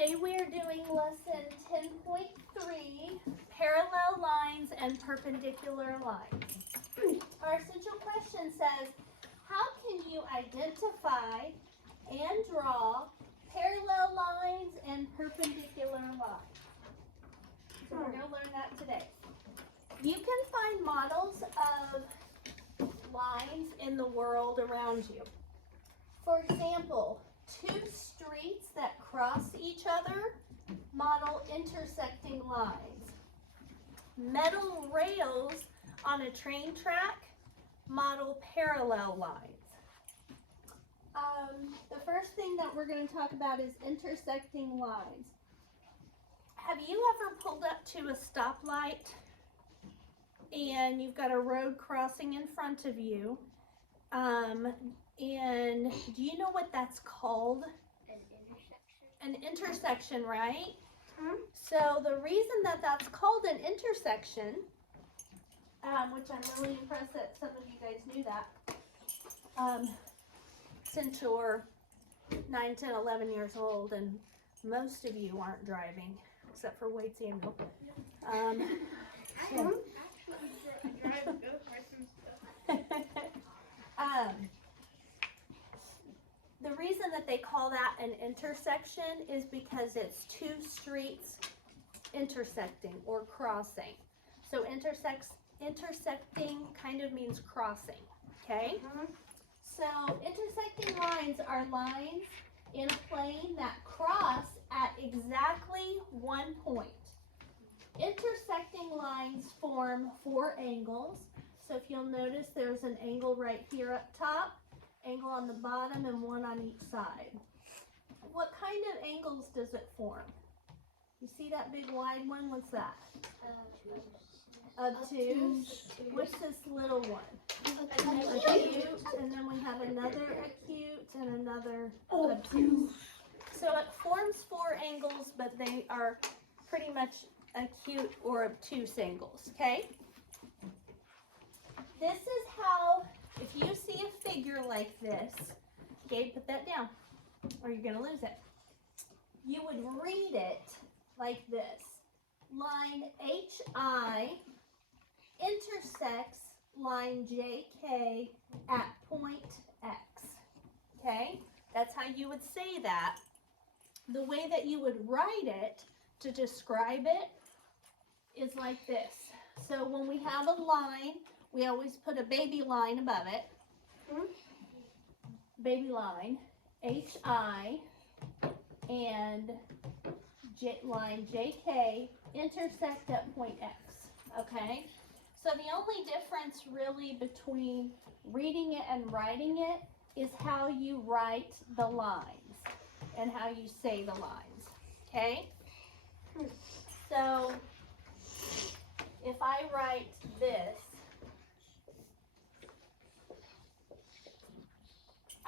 Today we are doing lesson 10.3, parallel lines and perpendicular lines. Our essential question says, how can you identify and draw parallel lines and perpendicular lines? So we're going to learn that today. You can find models of lines in the world around you. For example, two streets that cross each other model intersecting lines. Metal rails on a train track model parallel lines. The first thing that we're going to talk about is intersecting lines. Have you ever pulled up to a stoplight and you've got a road crossing in front of you? And do you know what that's called? An intersection, right? So the reason that that's called an intersection, which I'm really impressed that some of you guys knew that, since you're 9, 10, 11 years old, and most of you aren't driving, except for Wade Samuel. The reason that they call that an intersection is because it's two streets intersecting or crossing. So intersecting kind of means crossing, okay? So intersecting lines are lines in a plane that cross at exactly one point. Intersecting lines form four angles. So if you'll notice, there's an angle right here up top, angle on the bottom, and one on each side. What kind of angles does it form? You see that big wide one? What's that? Obtuse. What's this little one? Acute, and then we have another acute and another obtuse. So it forms four angles, but they are pretty much acute or obtuse angles, okay? This is how, if you see a figure like this, Gabe, put that down, or you're going to lose it. You would read it like this. Line HI intersects line JK at point X. Okay? That's how you would say that. The way that you would write it to describe it is like this. So when we have a line, we always put a baby line above it. Baby line, HI, and line JK intersect at point X, okay? So the only difference really between reading it and writing it is how you write the lines and how you say the lines, okay? So if I write this,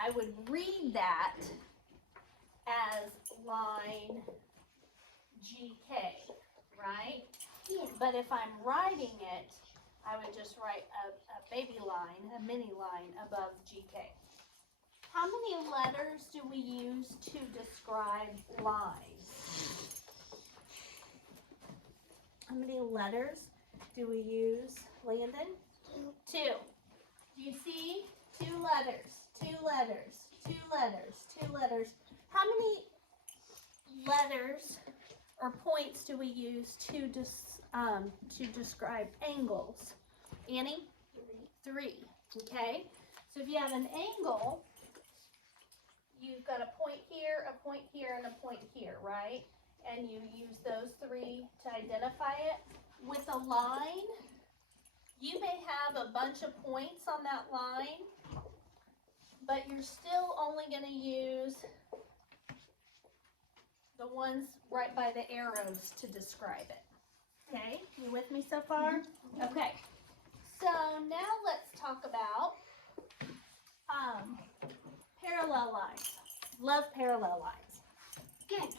I would read that as line GK, right? Yeah. But if I'm writing it, I would just write a baby line, a mini line above GK. How many letters do we use to describe lines? How many letters do we use, Landon? Two. Do you see? Two letters, two letters, two letters, two letters. How many letters or points do we use to describe angles? Annie? Three. Okay? So if you have an angle, you've got a point here, and a point here, right? And you use those three to identify it. With a line, you may have a bunch of points on that line, but you're still only going to use the ones right by the arrows to describe it. Okay, you with me so far? Okay, so now let's talk about parallel lines. Love parallel lines. Good.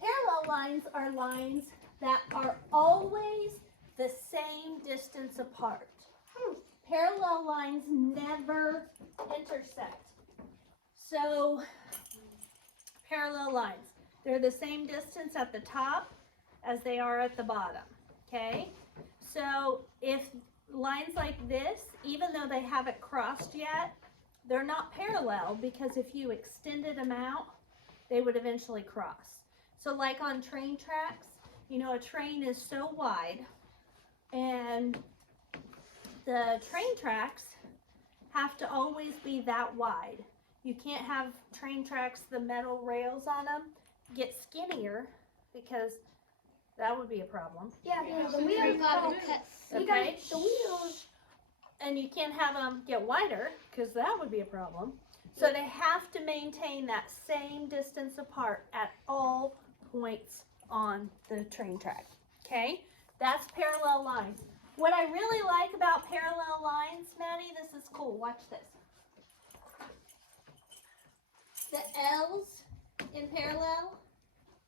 Parallel lines are lines that are always the same distance apart. Parallel lines never intersect. So, parallel lines. They're the same distance at the top as they are at the bottom, okay? So if lines like this, even though they haven't crossed yet, they're not parallel because if you extended them out, they would eventually cross. So like on train tracks, you know, a train is so wide and the train tracks have to always be that wide. You can't have train tracks, the metal rails on them, get skinnier because that would be a problem. Yeah, the wheels Okay? The wheels. And you can't have them get wider because that would be a problem. So they have to maintain that same distance apart at all points on the train track. Okay? That's parallel lines. What I really like about parallel lines, Maddie, this is cool. Watch this. The L's in parallel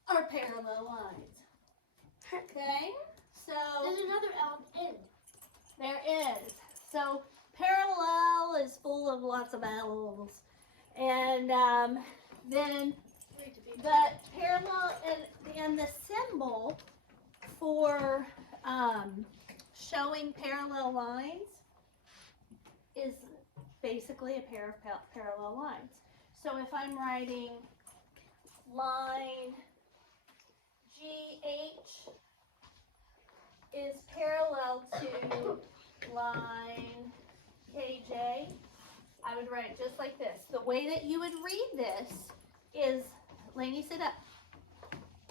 are parallel lines. Okay? So There's another L in. there is. So parallel is full of lots of L's. And then the parallel and the symbol for showing parallel lines is basically a pair of parallel lines. So if I'm writing line GH is parallel to line KJ, I would write it just like this. The way that you would read this is, Lainey, sit up.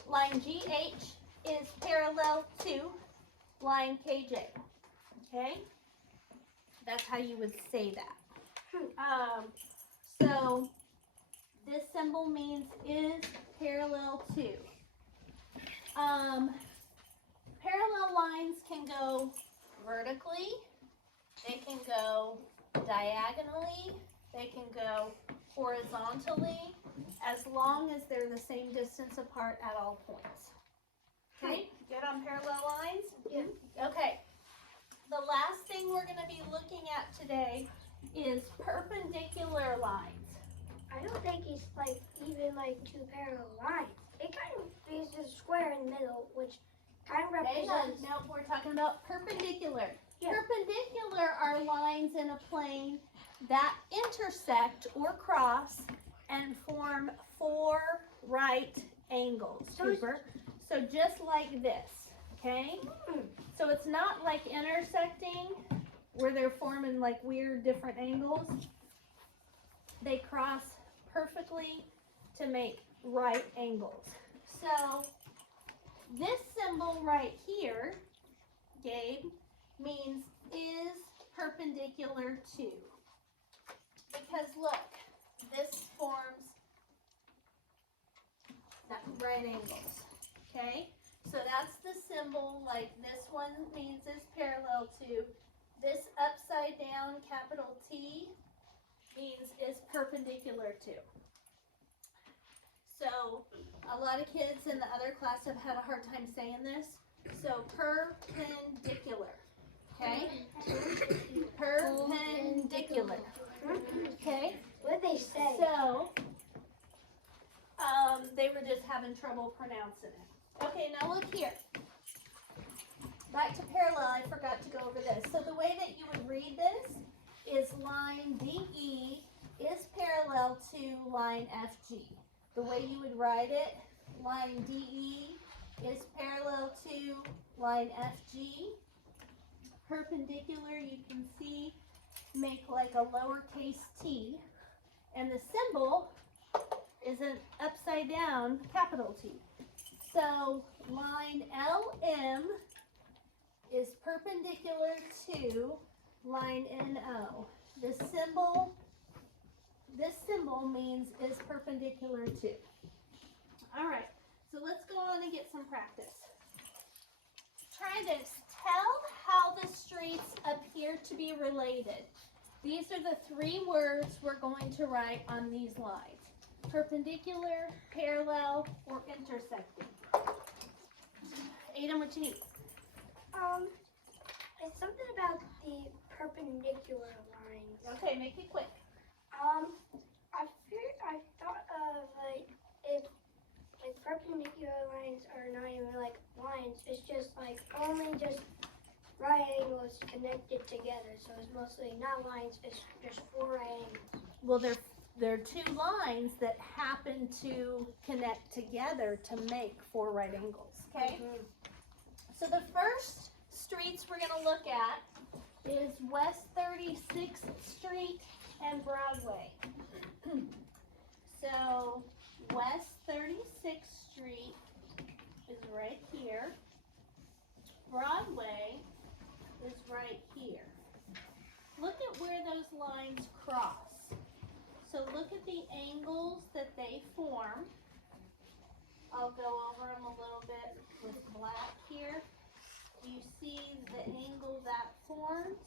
Line GH is parallel to line KJ. Okay? That's how you would say that. So this symbol means is parallel to. Parallel lines can go vertically, they can go diagonally, they can go horizontally, as long as they're the same distance apart at all points. Okay, good on parallel lines? Yeah. Okay, the last thing we're going to be looking at today is perpendicular lines. I don't think it's like even like two parallel lines. It kind of is a square in the middle, which kind of represents. No, we're talking about perpendicular. Yeah. Perpendicular are lines in a plane that intersect or cross and form four right angles, Cooper. So just like this, okay? So it's not like intersecting where they're forming like weird different angles. They cross perfectly to make right angles. So this symbol right here, Gabe, means is perpendicular to. Because look, this forms that right angles, okay? So that's the symbol, like this one means is parallel to. This upside down capital T means is perpendicular to. So a lot of kids in the other class have had a hard time saying this. So perpendicular, okay? Perpendicular, okay? What they say. So they were just having trouble pronouncing it. Okay, now look here. Back to parallel, I forgot to go over this. So the way that you would read this is line DE is parallel to line FG. The way you would write it, line DE is parallel to line FG. Perpendicular, you can see, make like a lowercase t. And the symbol is an upside down capital T. So line LM is perpendicular to line NO. This symbol means is perpendicular to. All right, so let's go on and get some practice. Try this. Tell how the streets appear to be related. These are the three words we're going to write on these lines. Perpendicular, parallel, or intersecting. Aiden, what you need? It's something about the perpendicular lines. Okay, make it quick. I thought of like if like lines are not even like lines. It's just like only just right angles connected together. So it's mostly not lines. It's just 4 right angles. Well, they're two lines that happen to connect together to make 4 right angles, okay? So the first streets we're going to look at is West 36th Street and Broadway. So West 36th Street is right here. Broadway is right here. Look at where those lines cross. So look at the angles that they form. I'll go over them a little bit with black here. You see the angle that forms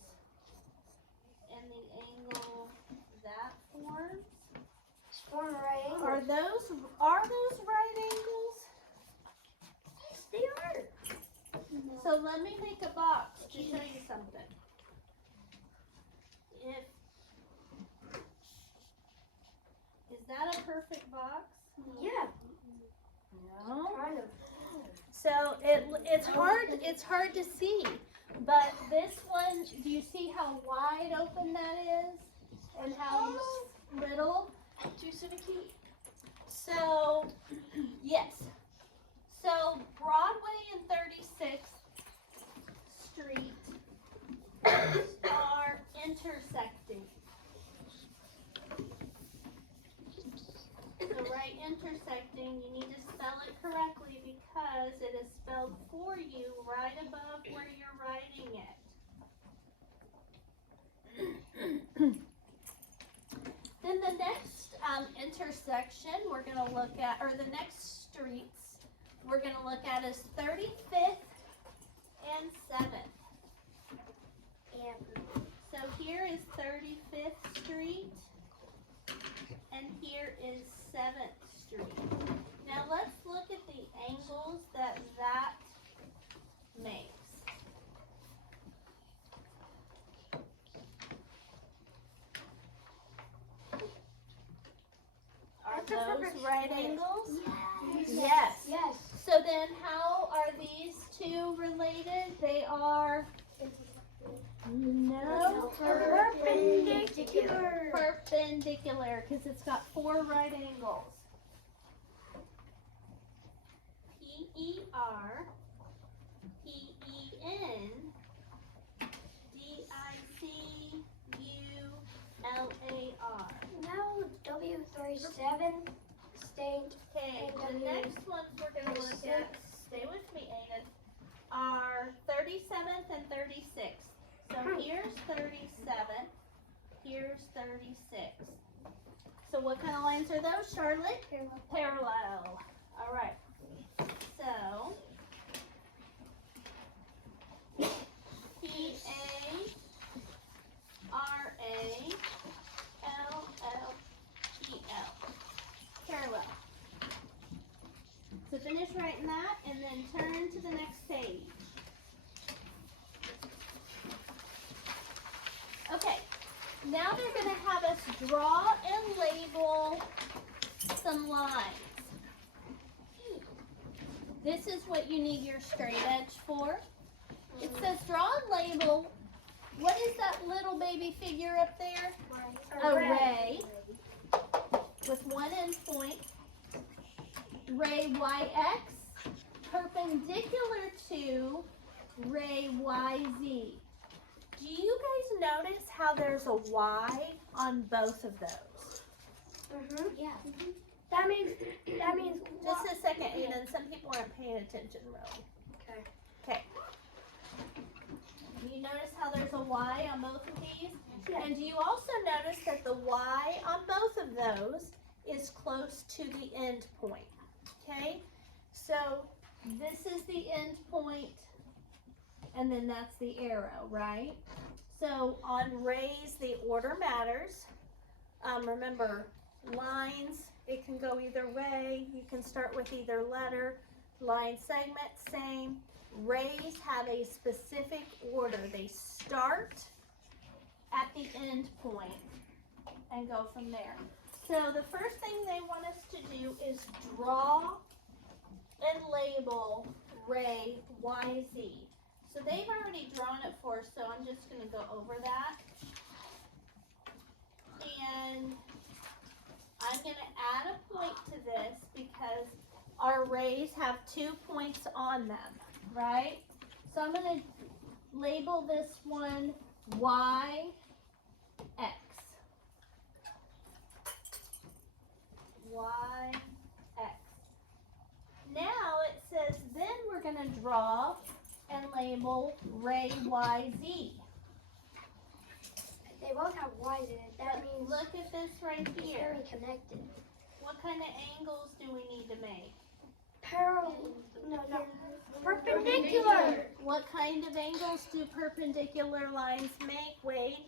and the angle that forms. It's 4 right angles. Are those right angles? Yes, they are. So let me make a box to show you something. Is that a perfect box? Yeah. No. Kind of. So it's hard to see. But this one, do you see how wide open that is? And how little? So, yes. So Broadway and 36th Street are intersecting. So right intersecting, you need to spell it correctly because it is spelled for you right above where you're writing it. Then the next intersection we're going to look at, or the next streets we're going to look at is 35th and 7th. So here is 35th Street and here is 7th Street. Now let's look at the angles that makes. Are those right angles? Yes. Yes. So then how are these two related? They are Perpendicular. Perpendicular, because it's got 4 right angles. P-E-R, P-E-N, D-I-C-U-L-A-R. Now W37 stayed. Okay, the next ones we're going to look at, stay with me, Aiden, are 37th and 36th. So here's 37, here's 36. So what kind of lines are those, Charlotte? Parallel. All right. So P-A-R-A-L-L-E-L. Parallel. So finish writing that and then turn to the next page. Okay, now they're going to have us draw and label some lines. This is what you need your straight edge for. It says draw and label. What is that little baby figure up there? A ray with one end point. Ray YX perpendicular to ray YZ. Do you guys notice how there's a Y on both of those? Yeah. That means. Just a second, Aiden. Some people aren't paying attention really. Okay. Okay. You notice how there's a Y on both of these? Yeah. And do you also notice that the Y on both of those is close to the end point? Okay? So this is the end point, and then that's the arrow, right? So on rays, the order matters. Remember, lines, it can go either way. You can start with either letter. Line segment, same. Rays have a specific order. They start at the end point and go from there. So the first thing they want us to do is draw and label ray YZ. So they've already drawn it for us, so I'm just going to go over that. And I'm going to add a point to this because our rays have 2 points on them, right? So I'm going to label this one YX. YX. Now it says then we're going to draw and label ray YZ. They both have Y's in it. That means Look at this right it's here. very connected. What kind of angles do we need to make? Perpendicular. What kind of angles do perpendicular lines make, Wade?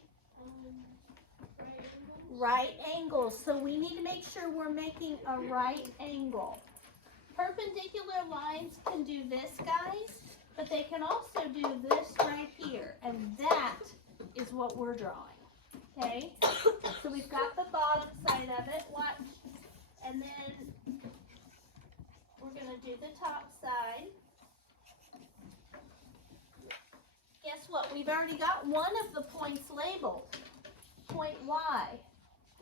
Right angles. So we need to make sure we're making a right angle. Perpendicular lines can do this, guys, but they can also do this right here, and that is what we're drawing. Okay? So we've got the bottom side of it. Watch. And then we're going to do the top side. Guess what? We've already got one of the points labeled. Point Y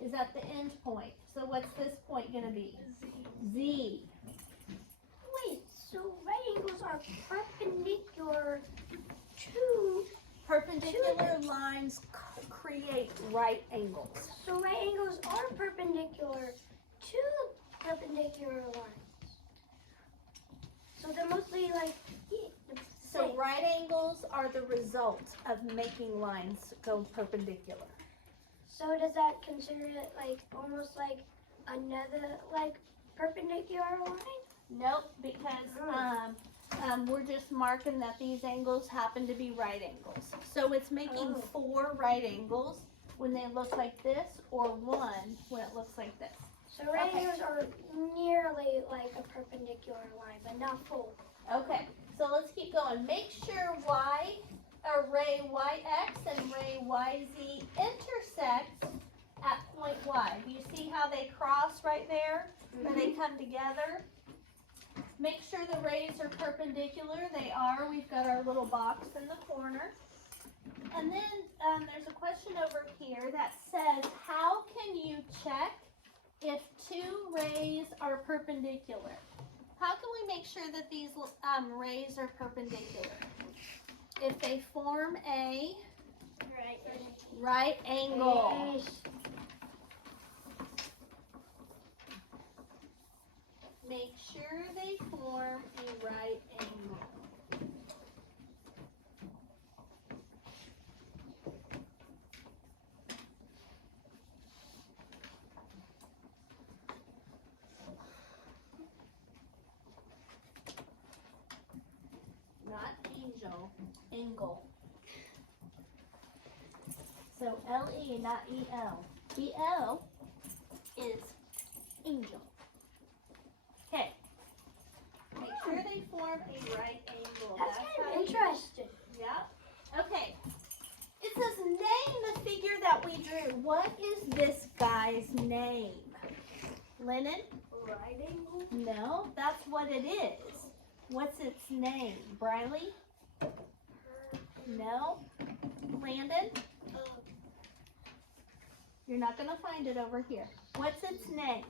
is at the end point. So what's this point going to be? Z. Wait, so right angles are perpendicular to. Perpendicular lines create right angles. So right angles are perpendicular to perpendicular lines. So they're mostly like. So right angles are the result of making lines go perpendicular. So does that consider it like almost like another like perpendicular line? Nope, because we're just marking that these angles happen to be right angles. So it's making 4 right angles when they look like this, or 1 when it looks like this. So right angles are nearly like a perpendicular line, but not full. Okay, so let's keep going. Make sure ray YX and ray YZ intersect at point Y. Do you see how they cross right there? Where they come together? Make sure the rays are perpendicular. They are. We've got our little box in the corner. And then there's a question over here that says, how can you check if 2 rays are perpendicular? How can we make sure that these rays are perpendicular? If they form a right angle. Yes. Make sure they form a right angle. Not angel, angle. So L-E, not E-L. E-L is angel. Okay. Make sure they form a right angle. That's how kind of you- interesting. Yeah. Okay. It says name the figure that we drew. What is this guy's name? Lennon? Right angle? No, that's what it is. What's its name? Briley? No. Landon? You're not going to find it over here. What's its name?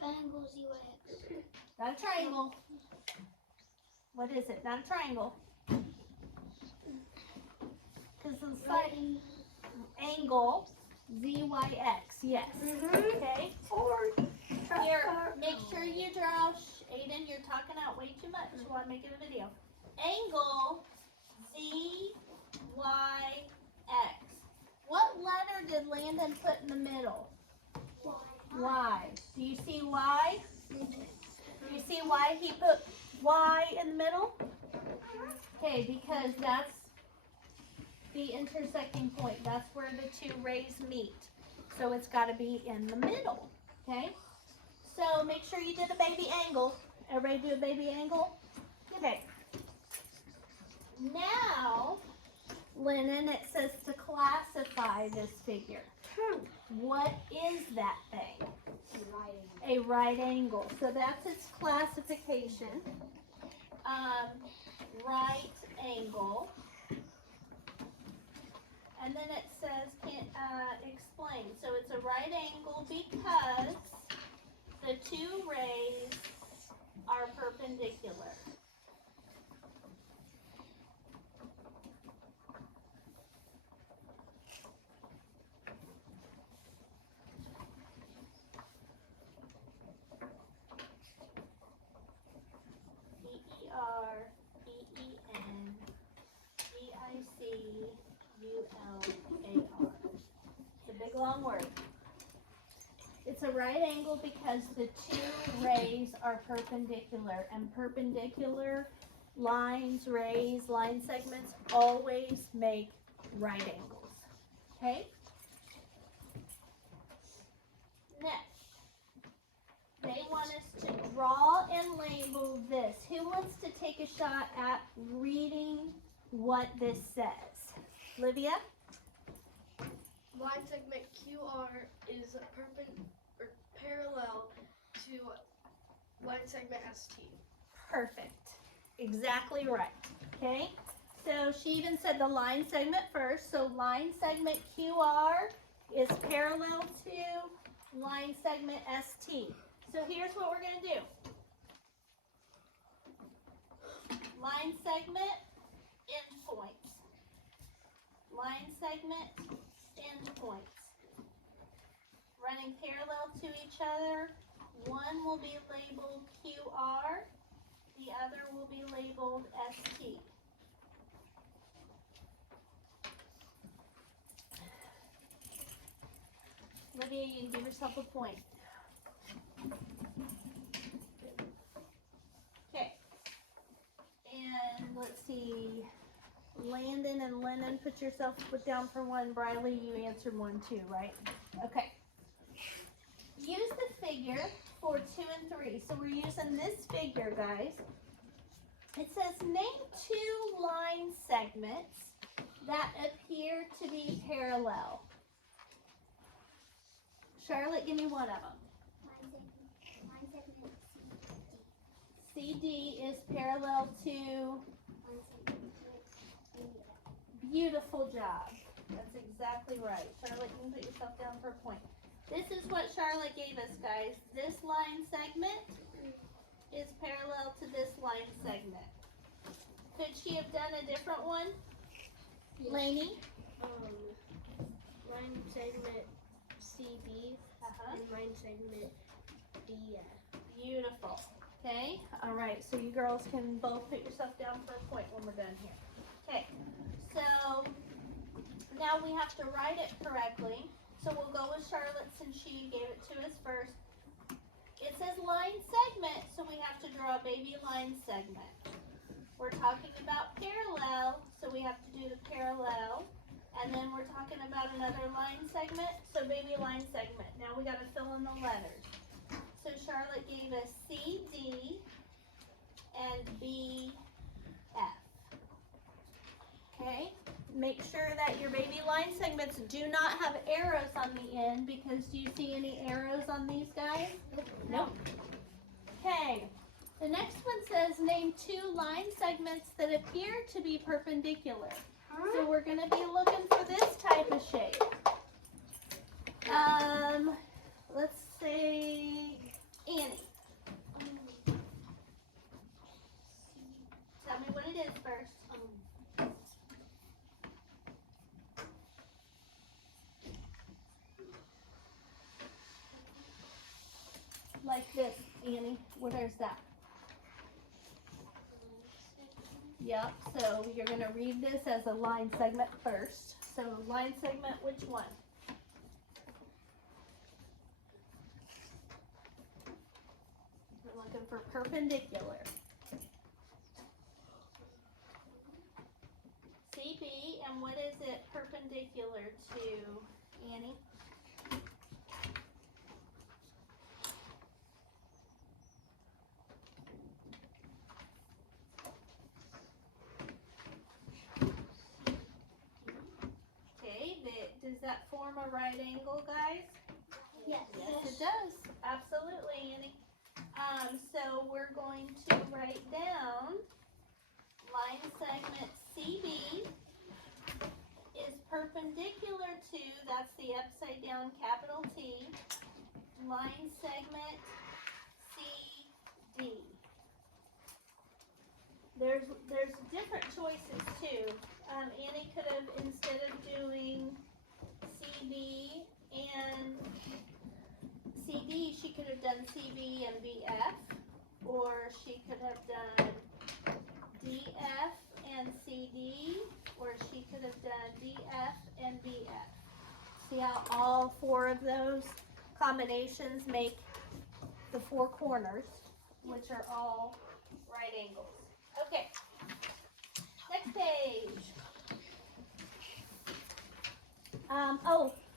Triangle ZYX. Not a triangle. What is it? Not a triangle. Because the side angle, ZYX, yes. Okay. Or Here, make sure you draw. Aiden, you're talking out way too much. You want to make it a video. Angle ZYX. What letter did Landon put in the middle? Y. Do you see Y? Do you see why he put Y in the middle? Okay, because that's the intersecting point. That's where the 2 rays meet. So it's got to be in the middle. Okay? So make sure you did a baby angle. Everybody do a baby angle? Okay. Now, Lennon, it says to classify this figure. What is that thing? A right angle. So that's its classification. Right angle. And then it says, explain. So it's a right angle because the two rays are perpendicular. BERBENULAR. It's a big long word. It's a right angle because the two rays are perpendicular, and perpendicular lines, rays, line segments always make right angles. Okay? Next, they want us to draw and label this. Who wants to take a shot at reading what this says? Livia? Line segment QR is parallel to line segment ST. Perfect. Exactly right. Okay? So she even said the line segment first. So line segment QR is parallel to line segment ST. So here's what we're going to do. Line segment, endpoints. Line segment, endpoints. Running parallel to each other. One will be labeled QR. The other will be labeled ST. Lydia, you can give yourself a point. Okay. And let's see. Landon and Lennon, put yourself down for one. Briley, you answered one too, right? Okay. Use the figure for 2 and 3. So we're using this figure, guys. It says name 2 line segments that appear to be parallel. Charlotte, give me one of them. Line segment CD is parallel to. line segment Beautiful job. That's exactly right. Charlotte, you can put yourself down for a point. This is what Charlotte gave us, guys. This line segment is parallel to this line segment. Could she have done a different one? Yes. Lainey? Line segment CB and line segment DF. Beautiful. Okay. All right. So you girls can both put yourself down for a point when we're done here. Okay. So now we have to write it correctly. So we'll go with Charlotte since she gave it to us first. It says line segment, so we have to draw a baby line segment. We're talking about parallel, so we have to do the parallel. And then we're talking about another line segment, so baby line segment. Now we got to fill in the letters. So Charlotte gave us CD and BF. Okay? Make sure that your baby line segments do not have arrows on the end, because do you see any arrows on these guys? Nope. Okay. The next one says name 2 line segments that appear to be perpendicular. So we're going to be looking for this type of shape. Let's say Annie. Tell me what it is first. Like this, Annie. Where's that? Yep, so you're going to read this as a line segment first. So line segment, which one? We're looking for perpendicular. CB, and what is it perpendicular to, Annie? Does that form a right angle, guys? Yes. Yes, it does. Absolutely, Annie. So we're going to write down line segment CB is perpendicular to, that's the upside down capital T, line segment CD. There's different choices too. Annie could have, instead of doing CB and CD, she could have done CB and BF, or she could have done DF and CD, or she could have done DF and BF. See how all four of those combinations make the four corners, which are all right angles. Okay, next page.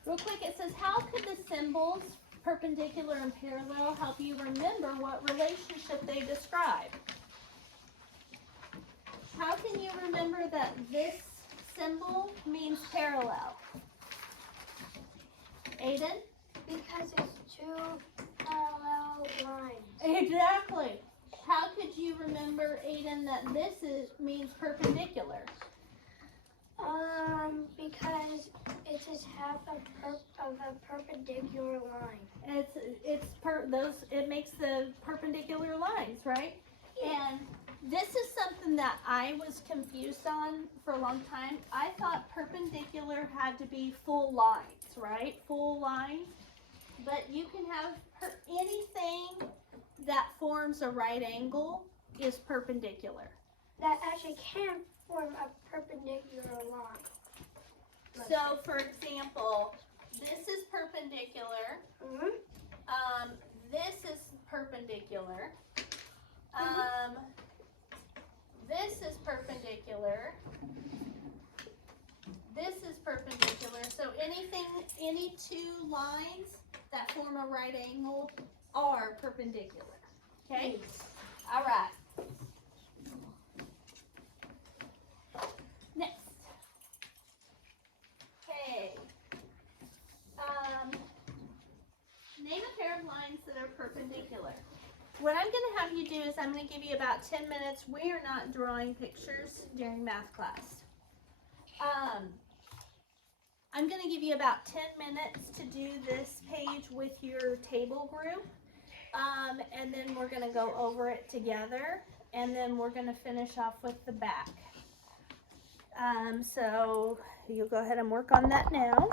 Real quick, it says, how could the symbols perpendicular and parallel help you remember what relationship they describe? How can you remember that this symbol means parallel? Aiden? Because it's two parallel lines. Exactly. How could you remember, Aiden, that this means perpendicular? Because it is half of a perpendicular line. It makes the perpendicular lines, right? And this is something that I was confused on for a long time. I thought perpendicular had to be full lines, right? Full lines. But you can have anything that forms a right angle is perpendicular. That actually can form a perpendicular line. So, for example, this is perpendicular. Mm-hmm. This is perpendicular. This is perpendicular. This is perpendicular. So any two lines that form a right angle are perpendicular. Okay? All right. Next. Okay. Name a pair of lines that are perpendicular. What I'm going to have you do is I'm going to give you about 10 minutes. We are not drawing pictures during math class. I'm going to give you about 10 minutes to do this page with your table group. And then we're going to go over it together. And then we're going to finish off with the back. So you'll go ahead and work on that now.